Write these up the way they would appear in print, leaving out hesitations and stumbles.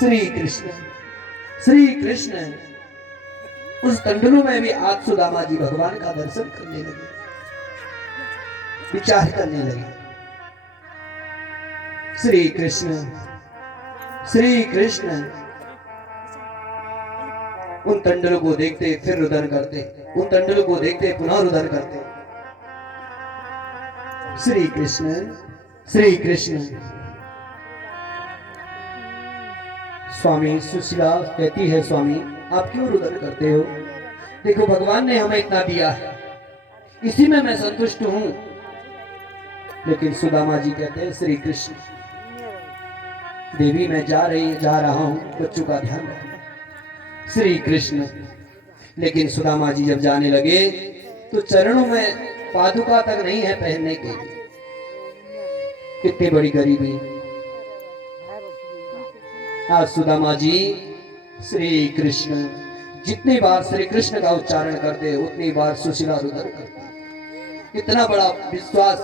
श्री कृष्ण श्री कृष्ण। उस तंडुलों में भी आज सुदामा जी भगवान का दर्शन करने लगे, विचार करने लगे। श्री कृष्ण श्री कृष्ण। उन तंडुलों को देखते फिर रुदन करते, उन तंडुलों को देखते पुनः रुदन करते। श्री कृष्ण श्री कृष्ण। स्वामी सुशीला कहती है, स्वामी आप क्यों रुदन करते हो? देखो भगवान ने हमें इतना दिया है, इसी में मैं संतुष्ट हूं। लेकिन सुदामा जी कहते हैं, श्री कृष्ण देवी मैं जा रहा हूं, बच्चों का ध्यान रखना। श्री कृष्ण। लेकिन सुदामा जी जब जाने लगे तो चरणों में पादुका तक नहीं है पहनने के लिए। कितनी बड़ी गरीबी। आज सुदामा जी श्री कृष्ण, जितनी बार श्री कृष्ण का उच्चारण करते उतनी बार सुशीला रुदन करते। इतना बड़ा विश्वास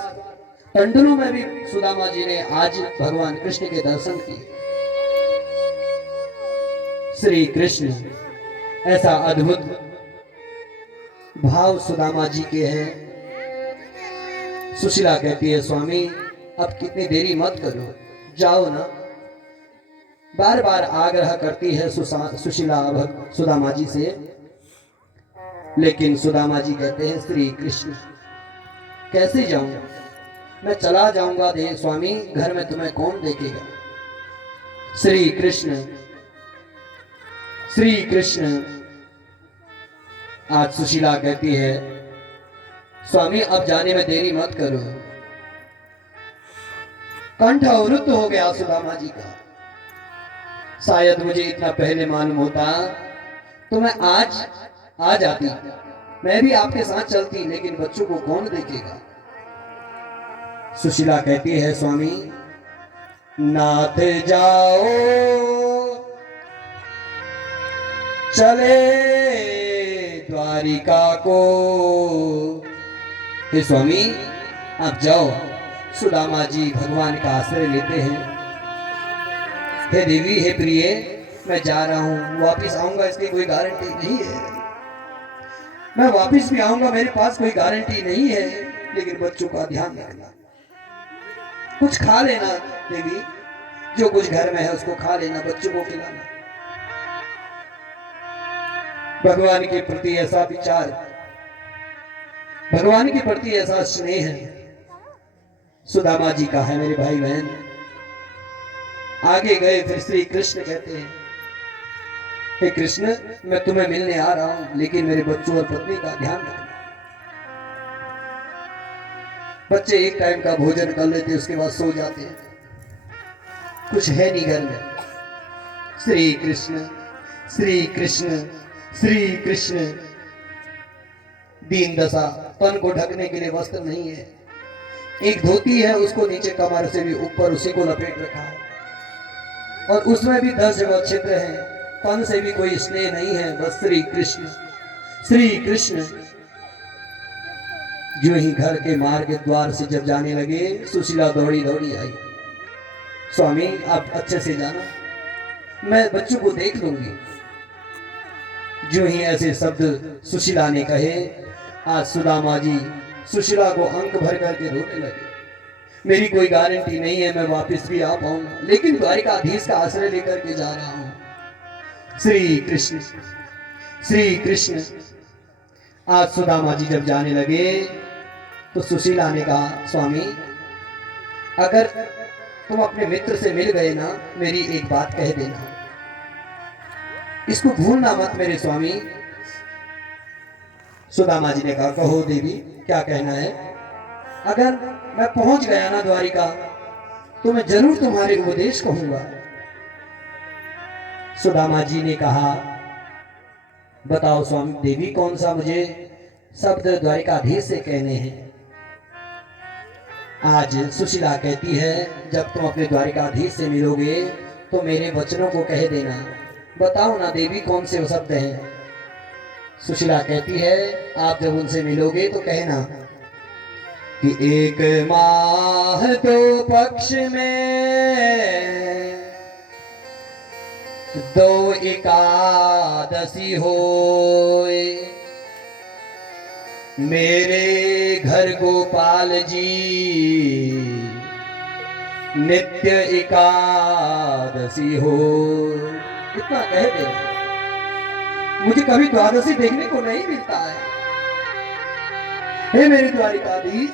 तंडुलों में भी सुदामा जी ने आज भगवान कृष्ण के दर्शन किए। श्री कृष्ण। ऐसा अद्भुत भाव सुदामा जी के हैं। सुशीला कहती है, स्वामी अब कितनी देरी मत करो, जाओ ना। बार बार आग्रह करती है सुशीला सुदामा जी से। लेकिन सुदामा जी कहते हैं, श्री कृष्ण कैसे जाऊंगा, मैं चला जाऊंगा दे स्वामी, घर में तुम्हें कौन देखेगा। श्री कृष्ण श्री कृष्ण। आज सुशीला कहती है, स्वामी अब जाने में देरी मत करो। कंठ अवरुद्ध हो गया सुदामा जी का। शायद मुझे इतना पहले मालूम होता तो मैं आज आ जाती, मैं भी आपके साथ चलती, लेकिन बच्चों को कौन देखेगा। सुशीला कहती है, स्वामी नाथ जाओ चले द्वारिका को। हे स्वामी आप जाओ। सुदामा जी भगवान का आश्रय लेते हैं। हे देवी हे प्रिय, मैं जा रहा हूं, वापिस आऊंगा इसकी कोई गारंटी नहीं है। मैं वापिस भी आऊंगा, मेरे पास कोई गारंटी नहीं है, लेकिन बच्चों का ध्यान रखना। कुछ खा लेना देवी, जो कुछ घर में है उसको खा लेना, बच्चों को खिलाना। भगवान के प्रति ऐसा विचार, भगवान के प्रति ऐसा स्नेह है सुदामा जी का है। मेरे भाई बहन आगे गए, फिर श्री कृष्ण कहते हैं, हे कृष्ण मैं तुम्हें मिलने आ रहा हूं, लेकिन मेरे बच्चों और पत्नी का ध्यान रखना। बच्चे एक टाइम का भोजन कर लेते, उसके बाद सो जाते हैं, कुछ है नहीं घर में। श्री कृष्ण श्री कृष्ण श्री कृष्ण। दीन दशा, तन को ढकने के लिए वस्त्र नहीं है, एक धोती है, उसको नीचे कमर से भी ऊपर उसी को लपेट रखा है, और उसमें भी 10 जगह छिद्र है, तन से भी कोई स्नेह नहीं है, बस श्री कृष्ण श्री कृष्ण। जो ही घर के मार्ग द्वार से जब जाने लगे, सुशीला दौड़ी दौड़ी आई, स्वामी आप अच्छे से जाना, मैं बच्चों को देख लूंगी। जो ही ऐसे शब्द सुशीला ने कहे, आज सुदामा जी सुशीला को अंक भर करके रोने लगे। मेरी कोई गारंटी नहीं है मैं वापस भी आ पाऊंगा, लेकिन द्वारिकाधीश का आश्रय लेकर के जा रहा हूं। श्री कृष्ण श्री कृष्ण। आज सुदामा जी जब जाने लगे तो सुशीला ने कहा, स्वामी अगर तुम अपने मित्र से मिल गए ना, मेरी एक बात कह देना, इसको भूलना मत मेरे स्वामी। सुदामा जी ने कहा, कहो देवी क्या कहना है। अगर मैं पहुंच गया ना द्वारिका तो मैं जरूर तुम्हारे उपदेश कहूंगा। सुदामा जी ने कहा, बताओ स्वामी देवी कौन सा मुझे शब्द द्वारिकाधीश से कहने हैं। आज सुशीला कहती है, जब तुम अपने द्वारिकाधीश से मिलोगे तो मेरे वचनों को कह देना। बताओ ना देवी कौन से शब्द हैं। सुशीला कहती है, आप जब उनसे मिलोगे तो कहना कि 1 माह 2 पक्ष में दो एकादशी होए मेरे घर गोपाल जी, नित्य एकादशी हो। इतना कह दे, मुझे कभी द्वादशी देखने को नहीं मिलता है। हे मेरे द्वारिकाधीश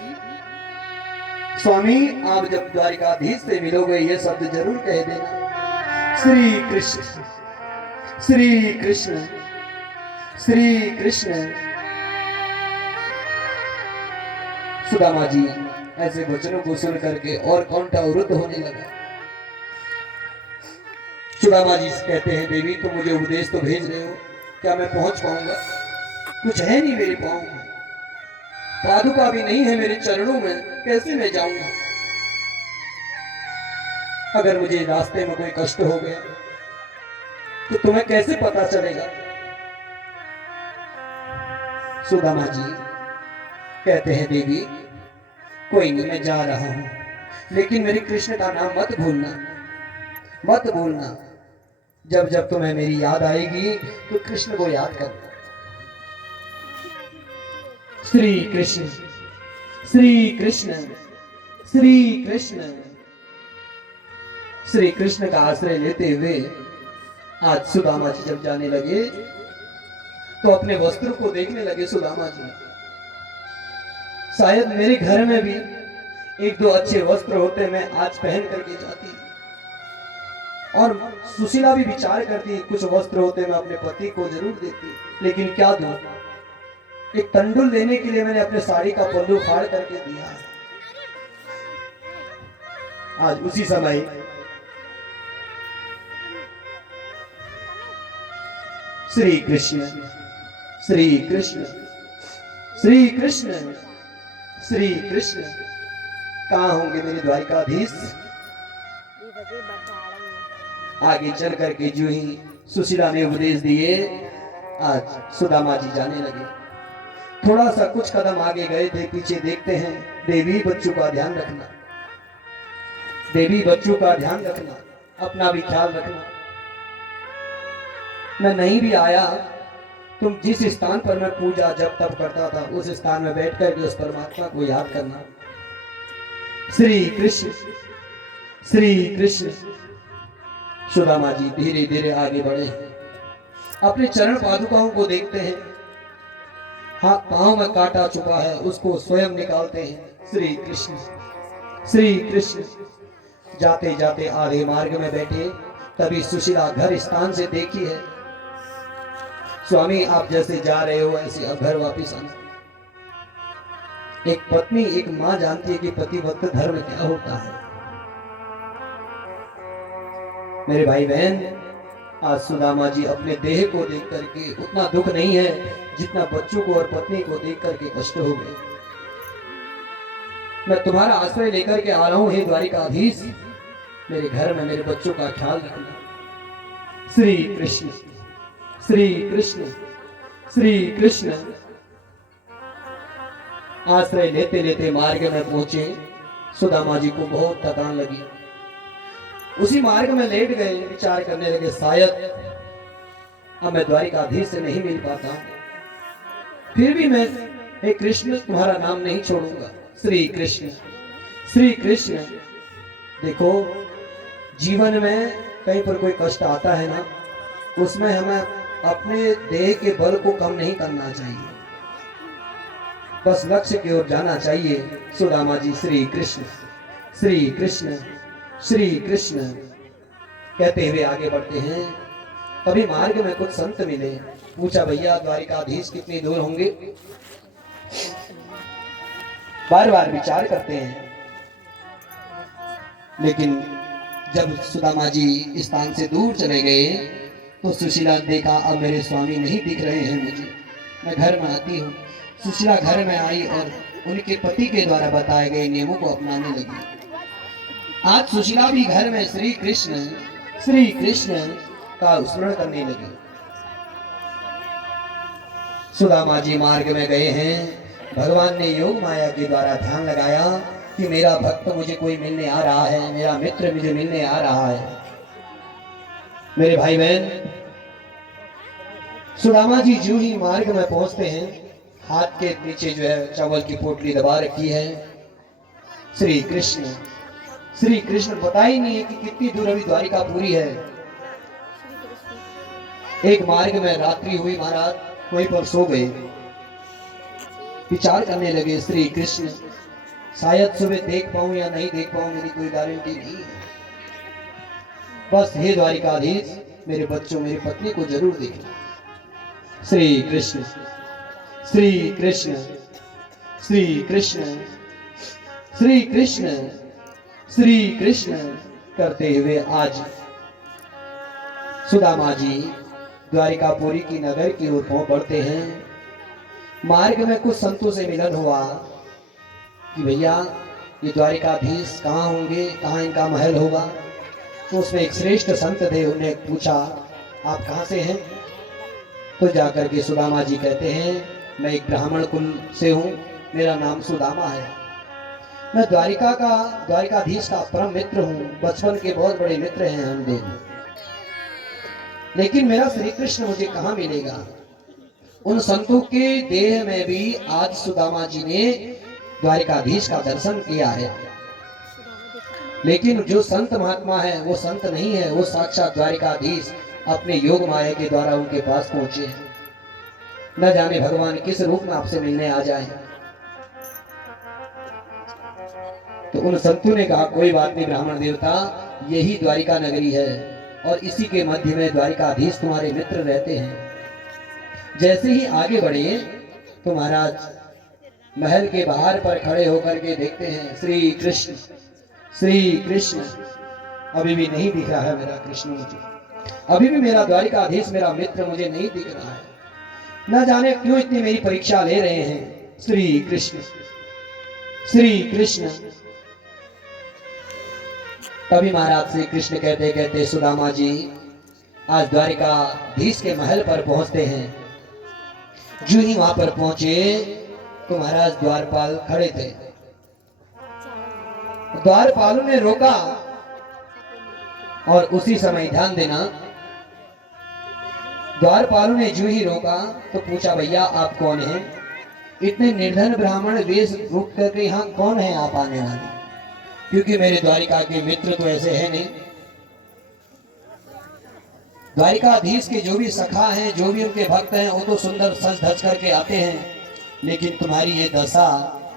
स्वामी, आप जब द्वारिकाधीश से मिलोगे ये शब्द जरूर कह देना, श्री कृष्ण श्री कृष्ण श्री कृष्ण। सुदामा जी ऐसे वचनों को सुन करके और कौंटा अवरुद्ध होने लगा। सुदामा जी कहते हैं, देवी तुम मुझे उपदेश तो भेज रहे हो, क्या मैं पहुंच पाऊंगा? कुछ है नहीं मेरे पांव में, पादुका भी नहीं है मेरे चरणों में, कैसे मैं जाऊंगा? अगर मुझे रास्ते में कोई कष्ट हो गया तो तुम्हें कैसे पता चलेगा? सुदामा जी कहते हैं, देवी कोई नहीं, मैं जा रहा हूं, लेकिन मेरे कृष्ण का नाम मत भूलना, मत भूलना। जब जब तुम्हें मेरी याद आएगी तो कृष्ण को याद करना। श्री कृष्ण श्री कृष्ण श्री कृष्ण। श्री कृष्ण का आश्रय लेते हुए आज सुदामा जी जब जाने लगे तो अपने वस्त्र को देखने लगे। सुदामा जी, शायद मेरे घर में भी एक दो अच्छे वस्त्र होते, मैं आज पहन करके जाती। और सुशीला भी विचार करती, कुछ वस्त्र होते मैं अपने पति को जरूर देती, लेकिन क्या दूं? एक तंडुल लेने के लिए मैंने अपने साड़ी का पल्लू फाड़ करके दिया है। आज उसी समय श्री कृष्ण श्री कृष्ण श्री कृष्ण श्री कृष्ण। कहाँ होंगे मेरे द्वारिकाधीश? आगे चल करके जो ही सुशीला ने उपदेश दिए, आज सुदामा जी जाने लगे। थोड़ा सा कुछ कदम आगे गए थे, पीछे देखते हैं, देवी बच्चों का ध्यान रखना, देवी बच्चों का ध्यान रखना, अपना भी ख्याल रखना। मैं नहीं भी आया, तुम जिस स्थान पर मैं पूजा जब तब करता था उस स्थान में बैठ करके उस परमात्मा को याद करना। श्री कृष्ण श्री कृष्ण। सुदामा जी धीरे धीरे आगे बढ़े, अपने चरण पादुकाओं को देखते हैं, हाथ पांव में काटा छुपा है उसको स्वयं निकालते हैं। श्री कृष्ण श्री कृष्ण। जाते जाते आधे मार्ग में बैठे, तभी सुशीला घर स्थान से देखी है, स्वामी आप जैसे जा रहे हो ऐसे अब घर वापिस आना। एक पत्नी एक मां जानती है कि पतिव्रत धर्म क्या होता है। मेरे भाई बहन, आज सुदामा जी अपने देह को देख करके उतना दुख नहीं है जितना बच्चों को और पत्नी को देख करके कष्ट हो गए। मैं तुम्हारा आश्रय लेकर के आ रहा हूं, हे द्वारिकाधीश, मेरे घर में मेरे बच्चों का ख्याल रखना। श्री कृष्ण श्री कृष्ण श्री कृष्ण। आश्रय लेते लेते मार्ग में पहुंचे। सुदामा जी को बहुत थकान लगी, उसी मार्ग में लेट गए, विचार करने लगे शायद अब मैं द्वारिकाधीश से नहीं मिल पाता, फिर भी मैं हे कृष्ण तुम्हारा नाम नहीं छोड़ूंगा। श्री कृष्ण श्री कृष्ण। देखो जीवन में कहीं पर कोई कष्ट आता है ना, उसमें हमें अपने देह के बल को कम नहीं करना चाहिए, बस लक्ष्य की ओर जाना चाहिए। सुदामा जी श्री कृष्ण श्री कृष्ण श्री कृष्ण कहते हुए आगे बढ़ते हैं। तभी मार्ग में कुछ संत मिले, पूछा भैया द्वारिकाधीश कितनी दूर होंगे? बार बार विचार करते हैं, लेकिन जब सुदामा जी स्थान से दूर चले गए तो सुशीला देखा अब मेरे स्वामी नहीं दिख रहे हैं मुझे, मैं घर में आती हूँ। सुशीला घर में आई और उनके पति के द्वारा बताए गए नियमों को अपनाने लगी। आज सुशीला भी घर में श्री कृष्ण का स्मरण करने लगी। सुदामा जी मार्ग में गए हैं, भगवान ने योग माया के द्वारा ध्यान लगाया कि मेरा भक्त मुझे कोई मिलने आ रहा है, मेरा मित्र मुझे मिलने आ रहा है। मेरे भाई बहन, सुदामा जी जो ही मार्ग में पहुंचते हैं, हाथ के नीचे जो है चावल की पोटली दबा रखी है। श्री कृष्ण, श्री कृष्ण पता ही नहीं है कि कितनी दूर अभी द्वारिका पूरी है। एक मार्ग में रात्रि हुई, महाराज वहीं पर सो गए। विचार करने लगे, श्री कृष्ण शायद सुबह देख पाऊं या नहीं देख पाऊं, मेरी कोई गारंटी नहीं है। बस हे द्वारिकाधीश, मेरे बच्चों मेरी पत्नी को जरूर देखना। श्री कृष्ण, श्री कृष्ण, श्री कृष्ण, श्री कृष्ण, श्री कृष्ण करते हुए आज सुदामा जी द्वारिकापुरी की नगर की ओर पहुंच पड़ते हैं। मार्ग में कुछ संतों से मिलन हुआ कि भैया ये द्वारिकाधीश कहाँ होंगे, कहाँ इनका महल होगा। तो उसमें एक श्रेष्ठ संत थे, उन्हें पूछा आप कहाँ से हैं। तो जाकर के सुदामा जी कहते हैं मैं एक ब्राह्मण कुल से हूँ, मेरा नाम सुदामा है। मैं द्वारिकाधीश का परम मित्र हूँ, बचपन के बहुत बड़े मित्र हैं हम दोनों। लेकिन मेरा श्री कृष्ण मुझे कहाँ मिलेगा। उन संतों के देह में भी आज सुदामा जी ने द्वारिकाधीश का दर्शन किया है। लेकिन जो संत महात्मा है वो संत नहीं है, वो साक्षात द्वारिकाधीश अपने योग माया के द्वारा उनके पास पहुंचे हैं। न जाने भगवान किस रूप में आपसे मिलने आ जाए। तो उन संतों ने कहा कोई बात नहीं ब्राह्मण देवता, यही द्वारिका नगरी है और इसी के मध्य में द्वारिकाधीश तुम्हारे मित्र रहते हैं। जैसे ही आगे बढ़े तो महाराज महल के बाहर पर खड़े होकर के देखते हैं श्री कृष्ण, श्री कृष्ण। अभी भी नहीं दिख रहा है मेरा कृष्ण मुझे, अभी भी मेरा द्वारिकाधीश मेरा मित्र मुझे नहीं दिख रहा है। न जाने क्यों इतनी मेरी परीक्षा ले रहे हैं। श्री कृष्ण, श्री कृष्ण। तभी महाराज श्री कृष्ण कहते कहते सुदामा जी आज द्वारिकाधीश के महल पर पहुंचते हैं। जो ही वहां पर पहुंचे तो महाराज द्वारपाल खड़े थे। द्वारपालों ने रोका और उसी समय ध्यान देना, द्वारपालों ने जो ही रोका तो पूछा भैया आप कौन हैं? इतने निर्धन ब्राह्मण वेश रूप करके यहाँ कौन है आप आने वाले? क्योंकि मेरे द्वारिका के मित्र तो ऐसे हैं नहीं। द्वारिकाधीश के जो भी सखा हैं, जो भी उनके भक्त हैं, वो तो सुंदर सज धज करके आते हैं, लेकिन तुम्हारी ये दशा,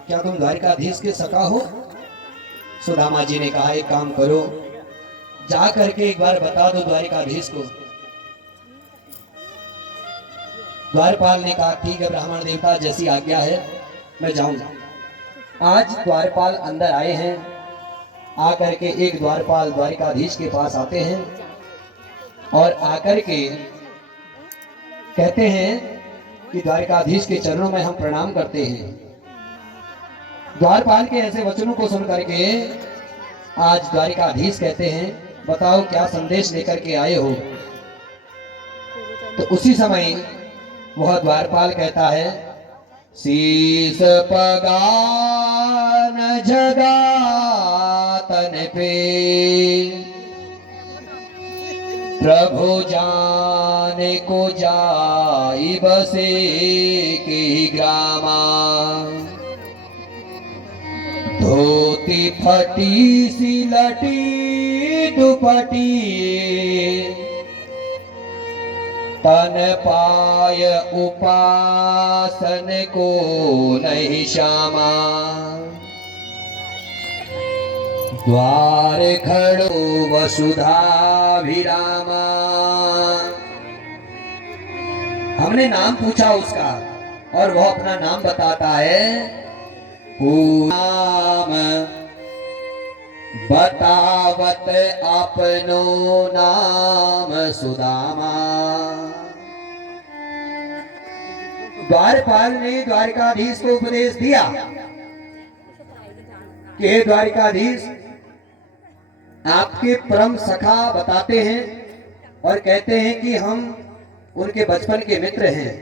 क्या तुम द्वारिकाधीश के सखा हो? सुदामा जी ने कहा एक काम करो, जा करके एक बार बता दो द्वारिकाधीश को। द्वारपाल ने कहा ठीक है ब्राह्मण देवता, जैसी आज्ञा है मैं जाऊंगा। आज द्वारपाल अंदर आए हैं। आकर के एक द्वारपाल द्वारिकाधीश के पास आते हैं और आकर के कहते हैं कि द्वारिकाधीश के चरणों में हम प्रणाम करते हैं। द्वारपाल के ऐसे वचनों को सुन करके आज द्वारिकाधीश कहते हैं बताओ क्या संदेश लेकर के आए हो। तो उसी समय वह द्वारपाल कहता है शीस पगान जगा तन पे प्रभु जाने को जाई बसे के ग्रामा। धोती फटी सी लटी दुपटी तन पाय उपासन को नहीं श्यामा। द्वार खड़ो वसुधा विरामा। हमने नाम पूछा उसका और वह अपना नाम बताता है। नाम बतावत अपनो नाम सुदामा। द्वारपाल ने द्वारिकाधीश को उपदेश दिया कि हे द्वारिकाधीश, आपके परम सखा बताते हैं और कहते हैं कि हम उनके बचपन के मित्र हैं।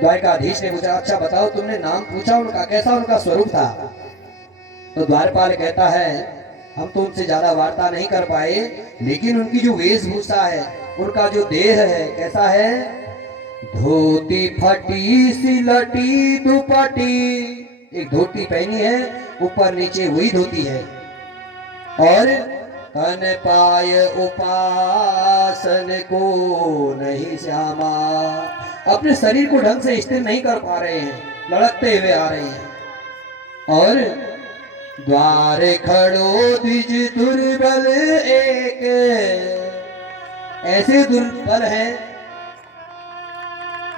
द्वारिकाधीश ने पूछा अच्छा बताओ तुमने नाम पूछा उनका, कैसा उनका स्वरूप था? तो द्वारपाल कहता है हम तो उनसे ज्यादा वार्ता नहीं कर पाए, लेकिन उनकी जो वेशभूषा है, उनका जो देह है, कैसा है? धोती फटी सिलटी दुपटी, एक धोती पहनी है, ऊपर नीचे वही धोती है, और अन पाय उपासन को नहीं श्यामा, अपने शरीर को ढंग से स्थिर नहीं कर पा रहे हैं, लड़कते हुए आ रहे हैं। और द्वार खड़ो द्विज दुर्बल एक, ऐसे दुर्बल हैं,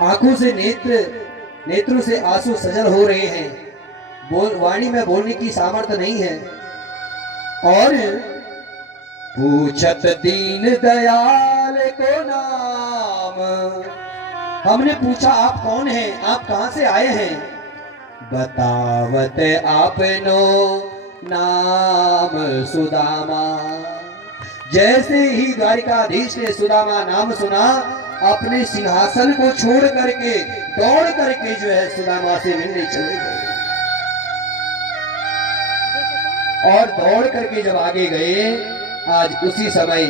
आंखों से नेत्रों से आंसू सजल हो रहे हैं, वाणी में बोलने की सामर्थ्य नहीं है। और पूछत दीन दयाल को नाम, हमने पूछा आप कौन हैं, आप कहां से आए हैं? बतावत आपनो नाम सुदामा, जैसे ही द्वारिकाधीश ने सुदामा नाम सुना, अपने सिंहासन को छोड़ करके दौड़ करके जो है सुदामा से मिलने चले गए। और दौड़ करके जब आगे गए, आज उसी समय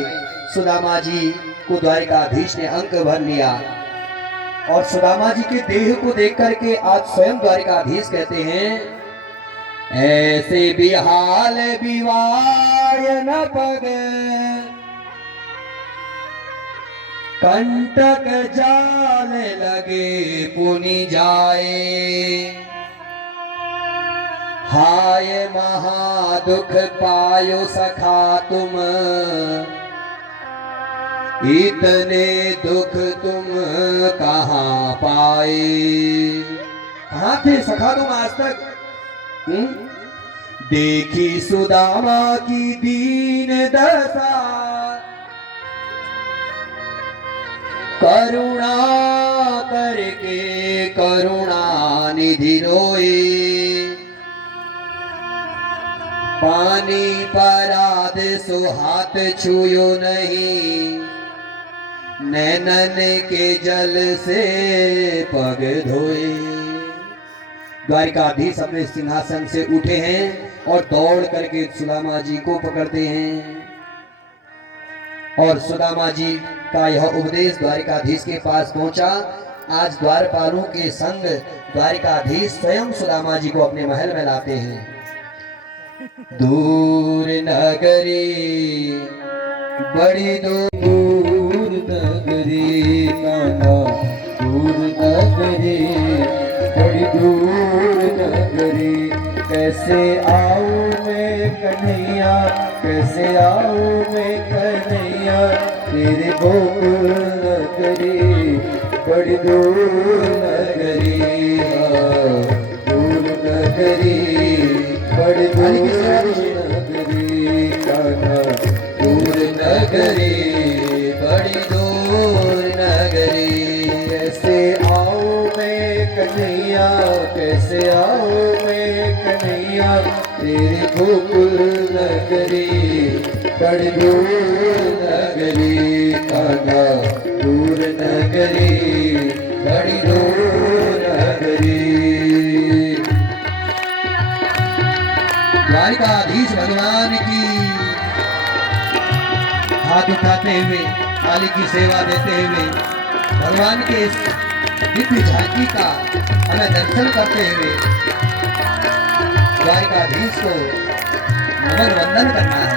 सुदामा जी को द्वारिकाधीश ने अंक भर लिया। और सुदामा जी के देह को देख करके आज स्वयं द्वारिकाधीश कहते हैं, ऐसे बिहाल बिवाय न पग, कंटक जाल लगे पुनि जाए, हाय महादुख पायो सखा तुम, इतने दुख तुम कहाँ पाए। कहाँ थे सखा तुम आज तक? देखी सुदामा की दीन दशा, करुणा करके करुणा निधि रोए, पानी पराद सो हाथ छुयो नहीं, नैनन के जल से पग धोए। द्वारिकाधीश अपने सिंहासन से उठे हैं और दौड़ करके सुदामा जी को पकड़ते हैं। और सुदामा जी का यह उपदेश द्वारिकाधीश के पास पहुंचा। आज द्वारपालों के संग द्वारिकाधीश स्वयं सुदामा जी को अपने महल में लाते हैं। दूर नगरी बड़ी दूर नगरी, कान्हा दूर नगरी बड़ी दूर नगरी, कैसे आऊं मैं कन्हैया, कैसे आऊं मैं कन्हैया, तेरे गोकुल नगरी बड़ी दूर नगरी, दूर नगरी बड़ी दूर नगरी, कान्हा दूर नगरी बड़ी दूर नगरी, कैसे आऊं मैं कन्हैया, कैसे आऊं मैं कन्हैया, तेरे गोकुल नगरी बड़ी दूर नगरी, कान्हा दूर नगरी बड़ी दूर नगरी। द्वारिकाधीश भगवान की हाथ उठाते हुए, काली की सेवा देते हुए, भगवान के दिव्य झांकी का हमें दर्शन करते हुए द्वारिकाधीश को नमन वंदन करना है।